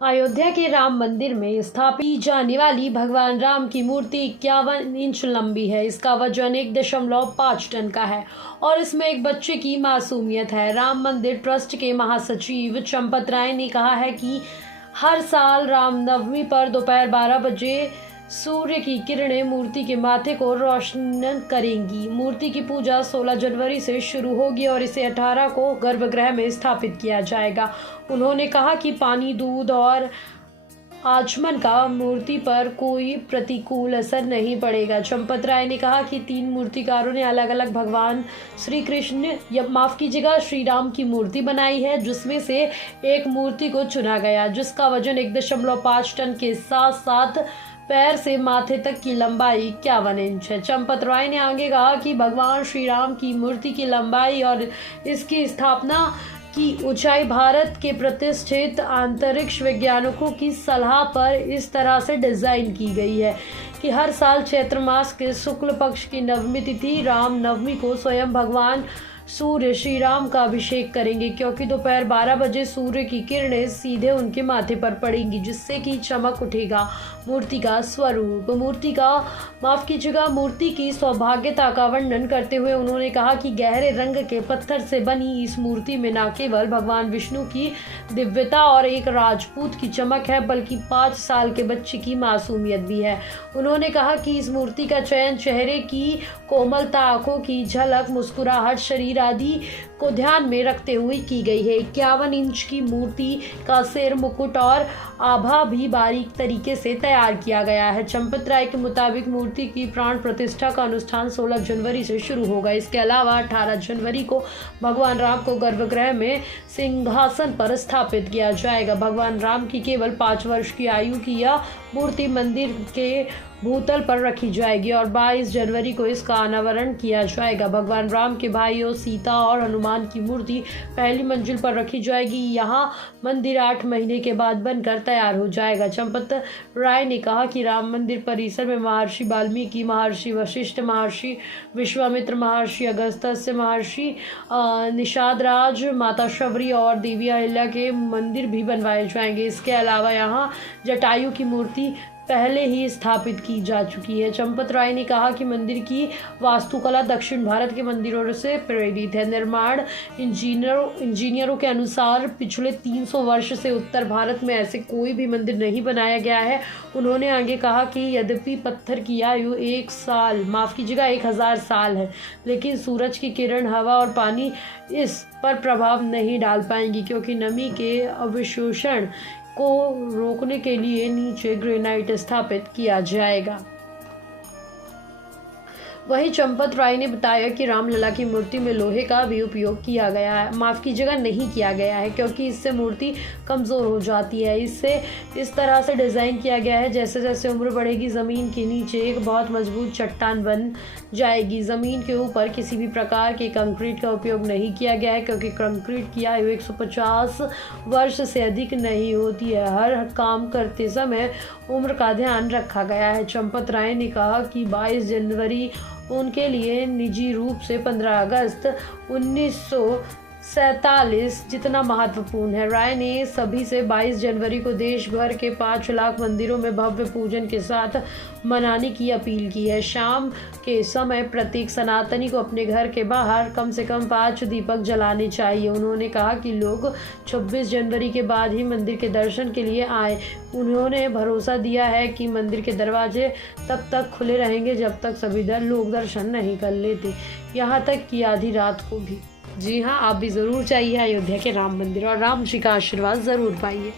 अयोध्या के राम मंदिर में स्थापित की जाने वाली भगवान राम की मूर्ति 51 इंच लंबी है। इसका वजन 1.5 टन का है और इसमें एक बच्चे की मासूमियत है। राम मंदिर ट्रस्ट के महासचिव चंपत राय ने कहा है कि हर साल रामनवमी पर दोपहर 12 बजे सूर्य की किरणें मूर्ति के माथे को रोशन करेंगी। मूर्ति की पूजा 16 जनवरी से शुरू होगी और इसे 18 को गर्भगृह में स्थापित किया जाएगा। उन्होंने कहा कि पानी, दूध और आचमन का मूर्ति पर कोई प्रतिकूल असर नहीं पड़ेगा। चंपत राय ने कहा कि 3 मूर्तिकारों ने अलग अलग भगवान श्री राम की मूर्ति बनाई है, जिसमें से एक मूर्ति को चुना गया जिसका वजन 1.5 टन के साथ साथ पैर से माथे तक की लंबाई 51 इंच है। चंपत राय ने आगे कहा कि भगवान श्री राम की मूर्ति की लंबाई और इसकी स्थापना की ऊंचाई भारत के प्रतिष्ठित अंतरिक्ष वैज्ञानिकों की सलाह पर इस तरह से डिजाइन की गई है कि हर साल चैत्र मास के शुक्ल पक्ष की नवमी तिथि राम नवमी को स्वयं भगवान सूर्य श्री राम का अभिषेक करेंगे, क्योंकि दोपहर 12 बजे सूर्य की किरणें सीधे उनके माथे पर पड़ेंगी, जिससे कि चमक उठेगा मूर्ति का स्वरूप। मूर्ति की सौभाग्यता का वर्णन करते हुए उन्होंने कहा कि गहरे रंग के पत्थर से बनी इस मूर्ति में न केवल भगवान विष्णु की दिव्यता और एक राजपूत की चमक है, बल्कि 5 साल के बच्चे की मासूमियत भी है। उन्होंने कहा कि इस मूर्ति का चयन चेहरे की कोमलता, आंखों की झलक, मुस्कुराहट, शरीर आदि को ध्यान में रखते हुए की गई है। 51 इंच की मूर्ति का सिर, मुकुट और आभा भी बारीक तरीके से तैयार किया गया है। चंपत राय के मुताबिक मूर्ति की प्राण प्रतिष्ठा का अनुष्ठान 16 जनवरी से शुरू होगा। इसके अलावा 18 जनवरी को भगवान राम को गर्भगृह में सिंहासन पर स्थापित किया जाएगा। भगवान राम की केवल 5 वर्ष की आयु की यह मूर्ति मंदिर के भूतल पर रखी जाएगी और 22 जनवरी को इसका अनावरण किया जाएगा। भगवान राम के भाइयों सीता और हनुमान की मूर्ति पहली मंजिल पर रखी जाएगी। यहाँ मंदिर 8 महीने के बाद बनकर तैयार हो जाएगा। चंपत राय ने कहा कि राम मंदिर परिसर में महर्षि वाल्मीकि, महर्षि वशिष्ठ, महर्षि विश्वामित्र, महर्षि अगस्त्य, महर्षि निषाद राज, माता शबरी और देवी अहिल्या के मंदिर भी बनवाए जाएंगे। इसके अलावा यहाँ जटायु की मूर्ति पहले ही स्थापित की जा चुकी है। चंपत राय ने कहा कि मंदिर की वास्तुकला दक्षिण भारत के मंदिरों से प्रेरित है। निर्माण इंजीनियरों के अनुसार पिछले 300 वर्ष से उत्तर भारत में ऐसे कोई भी मंदिर नहीं बनाया गया है। उन्होंने आगे कहा कि यद्यपि पत्थर की आयु 1000 साल है, लेकिन सूरज की किरण, हवा और पानी इस पर प्रभाव नहीं डाल पाएंगी, क्योंकि नमी के अवशोषण को रोकने के लिए नीचे ग्रेनाइट स्थापित किया जाएगा। वहीं चंपत राय ने बताया कि रामलला की मूर्ति में लोहे का भी उपयोग नहीं किया गया है, क्योंकि इससे मूर्ति कमज़ोर हो जाती है। इससे इस तरह से डिज़ाइन किया गया है जैसे जैसे उम्र बढ़ेगी ज़मीन के नीचे एक बहुत मजबूत चट्टान बन जाएगी। ज़मीन के ऊपर किसी भी प्रकार के कंक्रीट का उपयोग नहीं किया गया है, क्योंकि कंक्रीट की आयु 150 वर्ष से अधिक नहीं होती है। हर काम करते समय उम्र का ध्यान रखा गया है। चंपत राय ने कहा कि 22 जनवरी उनके लिए निजी रूप से 15 अगस्त 1947 जितना महत्वपूर्ण है। राय ने सभी से 22 जनवरी को देश भर के 5 लाख मंदिरों में भव्य पूजन के साथ मनाने की अपील की है। शाम के समय प्रत्येक सनातनी को अपने घर के बाहर कम से कम 5 दीपक जलाने चाहिए। उन्होंने कहा कि लोग 26 जनवरी के बाद ही मंदिर के दर्शन के लिए आए। उन्होंने भरोसा दिया है कि मंदिर के दरवाजे तब तक खुले रहेंगे जब तक सभी लोग दर्शन नहीं कर लेते, यहाँ तक कि आधी रात को भी। जी हाँ, आप भी ज़रूर जाइए अयोध्या के राम मंदिर और राम जी का आशीर्वाद ज़रूर पाइए।